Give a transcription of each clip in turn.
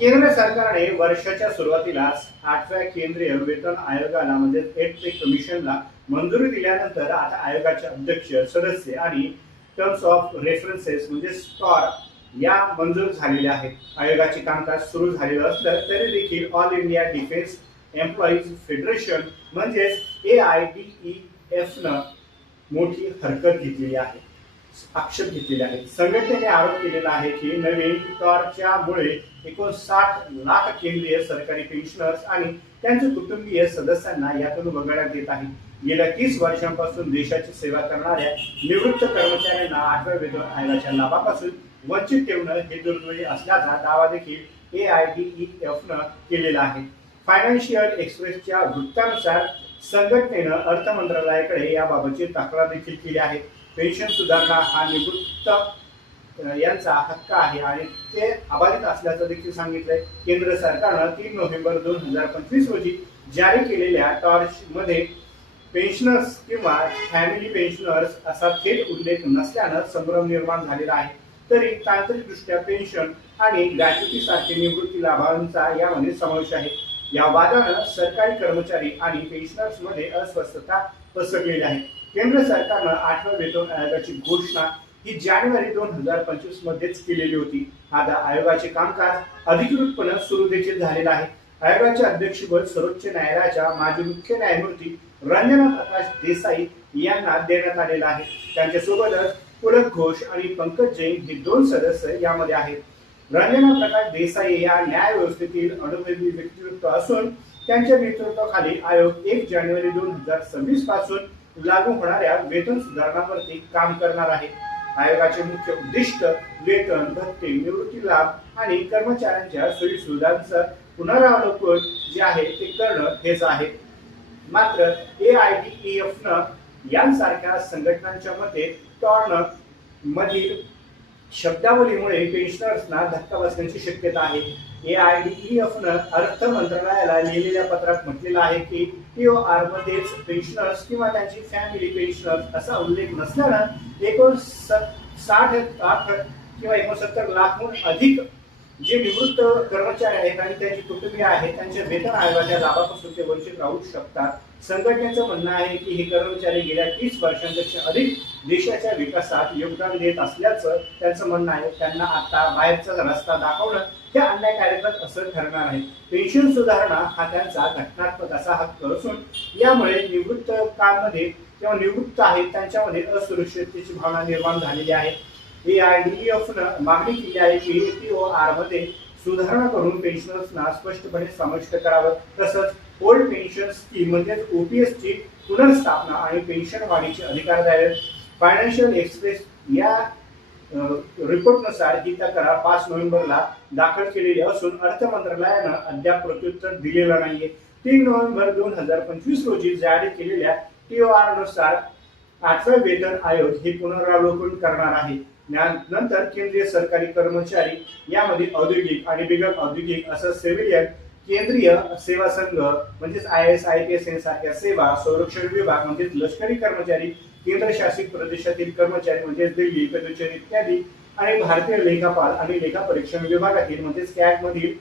केंद्र सरकारने वर्षाच्या सुरुवातीलाच आठव्या केंद्रीय वेतन आयोगाला म्हणजे एट पे कमिशनला मंजुरी दिल्यानंतर आता आयोगाचे अध्यक्ष सदस्य आणि टर्म्स ऑफ रेफरन्सेस म्हणजे स्टॉर या मंजूर झालेल्या आहेत. आयोगाचे कामकाज सुरू झालेलं असलं तरी देखील all India defence employees federation म्हणजेच ए आय डी ई एफनं मोठी हरकत घेतलेली आहे. आक्षेप घेतलेले आहेत. संघटनेने आरोप केलेला आहे की नवीन टॉरच्या मुळे एकोणसाठ लाख केंद्रीय सरकारी पेन्शनर्स आणि त्यांचे कुटुंबीय सदस्यांना यातून वगळण्यात येत आहे. गेल्या तीस वर्षांपासून देशाची सेवा करणाऱ्या निवृत्त कर्मचाऱ्यांना आठव्या वेतन आयोगाच्या लाभापासून वंचित ठेवणं हे दुर्दैवी असल्याचा दावा देखील ए आय डी एफ एफनं केलेला आहे. फायनान्शियल एक्सप्रेसच्या वृत्तानुसार संघटनेनं अर्थ मंत्रालयाकडे याबाबतची तक्रार देखील केली आहे. पेन्शन सुधारणा हा निवृत्त यांचा हक्क आहे आणि ते अबाधित असल्याचं देखील सांगितलंय. केंद्र सरकारनं तीन नोव्हेंबर दोन हजार पंचवीस रोजी जारी केलेल्या टॉर्च मध्ये पेन्शनर्स किंवा फॅमिली पेन्शनर्स असा थेट उल्लेख नसल्यानं संभ्रम निर्माण झालेला आहे. तरी तांत्रिकदृष्ट्या पेन्शन आणि ग्रॅच्युटी सारखे निवृत्ती लाभांचा यामध्ये समावेश आहे. या वादानं सरकारी कर्मचारी आणि पेन्शनर्समध्ये अस्वस्थता पसरलेली आहे. केंद्र सरकारनं आठव्या वेतन आयोगाची घोषणा ही जानेवारी दोन हजार पंचवीस मध्येच केलेली होती. आता आयोगाचे कामकाज अधिकृतपणे सुरू देखील झालेलं आहे. आयोगाचे अध्यक्षपद सर्वोच्च न्यायालयाच्या माजी मुख्य न्यायमूर्ती रंजना प्रकाश देसाई यांना देण्यात आलेलं आहे. त्यांच्यासोबतच पुलक घोष आणि पंकज जैन हे दोन सदस्य यामध्ये आहेत. रंजना प्रकाश देसाई या न्याय व्यवस्थेतील अनुभवी व्यक्तिमत्व असून त्यांच्या नेतृत्वाखाली आयोग एक जानेवारी दोन हजार सव्वीसपासून लागू होणाऱ्या वेतन सुधारणांवरती काम करणार आहे. आयोगाचे मुख्य उद्दिष्ट वेतन भत्ते निवृत्ती लाभ आणि कर्मचाऱ्यांच्या सोयी सुविधांचं पुनरावलोकन जे आहे ते करणं हेच आहे. मात्र A I D E F न यांसारख्या संघटनांच्या मते टॉर्न मधील शब्दावलीमुळे पेन्शनर्सना धक्का बसण्याची शक्यता आहे. A I D E F न अर्थ मंत्रालयाला लिहिलेल्या पत्रात म्हटलेलं आहे की पीओ आर मध्येच पेन्शनर्स किंवा त्यांची फॅमिली पेन्शनर्स असा उल्लेख नसल्यानं एकूण स- साठ लाख किंवा एकोणसत्तर लाखहून अधिक जे निवृत्त कर्मचारी आहेत आणि त्यांची कुटुंबीय आहेत त्यांच्या वेतन आयोगाच्या लाभापासून ते वंचित राहू शकतात. संघटनेचं म्हणणं आहे की हे कर्मचारी गेल्या तीस वर्षांपेक्षा अधिक देशाच्या विकासात योगदान देत असल्याचं त्यांचं म्हणणं आहे. त्यांना आता बाहेरचा रस्ता दाखवणं हे अन्यायकारकच असं ठरणार आहे. पेन्शन सुधारणा हा त्यांचा घटनात्मक असा हक्क असून यामुळे निवृत्त काळामध्ये किंवा निवृत्त आहेत त्यांच्यामध्ये असुरक्षिततेची भावना निर्माण झालेली आहे. ए आय डी एफ मागणी केली आहे? की पी आरमध्ये सुधारणा करून पेन्शनर्सना स्पष्टपणे समाविष्ट करावं. तसंच ओल्ड पेन्शन स्कीम म्हणजेच ओपीएसची पुनर्स्थापना आणि पेन्शन वाढीचे अधिकार द्यावेत फायनान्शियल एक्सप्रेस या रिपोर्टनुसार ही तक्रार पाच नोव्हेंबरला दाखल केलेली असून अर्थ मंत्रालयानं अद्याप प्रत्युत्तर दिलेलं नाहीये. तीन नोव्हेंबर दोन हजार पंचवीस रोजी जारी केलेल्या टीओआरनुसार आठवे वेतन आयोग हे पुनरावलोकन करणार आहे. नंतर केंद्रीय सरकारी कर्मचारी यामध्ये औद्योगिक आणि बिगर औद्योगिक असं सिव्हिलियन केंद्रीय सेवा संघ म्हणजेच I S I P S सारख्या सेवा संरक्षण विभाग म्हणजेच लष्करी कर्मचारी केंद्रशासित प्रदेशातील कर्मचारी म्हणजेच दिल्ली पुदुचेरी इत्यादी आणि भारतीय लेखापाल आणि लेखा परीक्षण विभागातील म्हणजेच कॅट मधील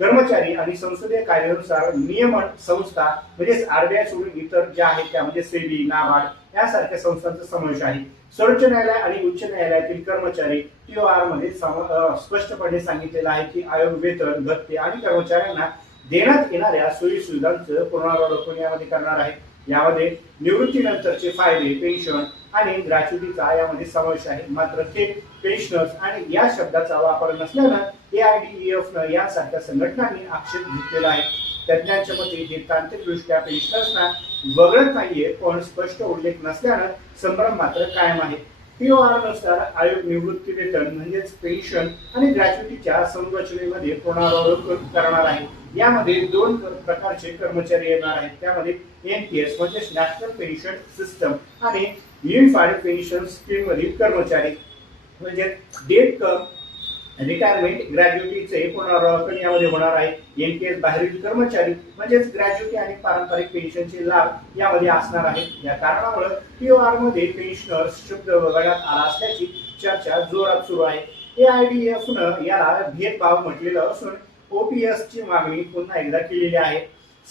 कर्मचारी आणि संसदीय कायद्यानुसार नियमन संस्था म्हणजेच आरबीआय सोडून इतर ज्या आहेत त्या म्हणजे सेबी नाबार्ड यासारख्या संस्थांचा समावेश आहे. सर्वोच्च न्यायालय आणि उच्च न्यायालयातील कर्मचारी टीओआरमध्ये सम- स्पष्टपणे सांगितलेलं आहे की आयोग वेतन भत्ते आणि कर्मचाऱ्यांना देण्यात येणाऱ्या सोयी सुविधांचं पुनरावलोकन यामध्ये करणार आहे. यामध्ये निवृत्तीनंतरचे फायदे पेन्शन आणि ग्रॅच्युटीचा यामध्ये समावेश आहे. मात्र थेट पेन्शनर्स आणि या शब्दाचा वापर नसल्यानं ए आय डी एफ यासारख्या संघटनांनी आक्षेप घेतलेला आहे. तज्ज्ञांच्या मते हे तांत्रिकदृष्ट्या पेन्शनर्सना वगळत नाहीये पण स्पष्ट उल्लेख नसल्यानं संभ्रम मात्र कायम आहे. पीओआरनुसार आयोग निवृत्ती वेतन म्हणजेच पेन्शन आणि ग्रॅच्युटीच्या संरचनेमध्ये पुनरावलोकन करणार आहे. यामध्ये दोन प्रकारचे कर्मचारी येणार आहेत. त्यामध्ये एनपीएस म्हणजेच नॅशनल पेन्शन सिस्टम आणि युनिफाईड पेन्शन स्कीम मधील कर्मचारी म्हणजे डेट कम रिटायरमेंट ग्रॅज्युएटीचे पुनरावलोकन यामध्ये होणार आहे. एनपीएस बाहेरील कर्मचारी म्हणजेच ग्रॅज्युएटी आणि पारंपरिक पेन्शनचे लाभ यामध्ये असणार आहेत. या कारणामुळे पीओआरमध्ये पेन्शनर्स शब्द वगळण्यात आला असल्याची चर्चा जोरात सुरू आहे. ए आय डी एफनं याला भेदभाव म्हटलेलं असून ओ पी एसची मागणी पुन्हा एकदा केलेली आहे.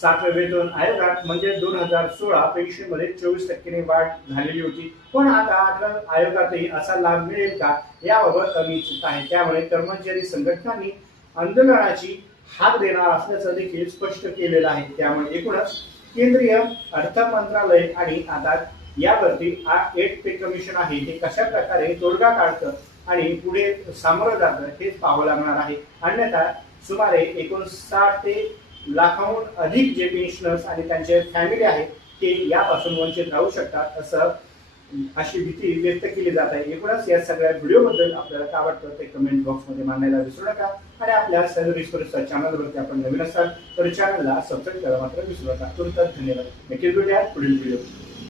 सातवे वेतन आयोगात म्हणजे दोन हजार सोळा पेन्शन चोवीस टक्क्याने वाढ झालेली होती. पण आता आठव्या आयोगातही असा लाभ मिळेल का याबाबत अनिश्चित आहे. त्यामुळे कर्मचारी संघटनांनी आंदोलनाची हात देणार असल्याचं देखील स्पष्ट केलेलं आहे. त्यामुळे एकूणच केंद्रीय अर्थ मंत्रालय आणि आता यावरती आ एट पे कमिशन आहे. हे कशा प्रकारे तोडगा काढतं आणि पुढे सामोरं जातं हेच पाहावं लागणार आहे. अन्यथा सुमारे एकोणसाठ ते लाखाहून अधिक जे पेन्शनर्स आणि त्यांचे फॅमिली आहेत ते यापासून वंचित राहू शकतात असं अशी भीती व्यक्त केली जात आहे. एकूणच या सगळ्या व्हिडिओबद्दल आपल्याला काय वाटतं ते कमेंट बॉक्समध्ये मांडायला विसरू नका. आणि आपल्या सर्व रिसोर्सच्या चॅनलवरती आपण नवीन असाल तर चॅनलला सबस्क्राईब करा मात्र विसरू नका. तुमचा धन्यवाद. नक्कीच भेटूया पुढील व्हिडिओ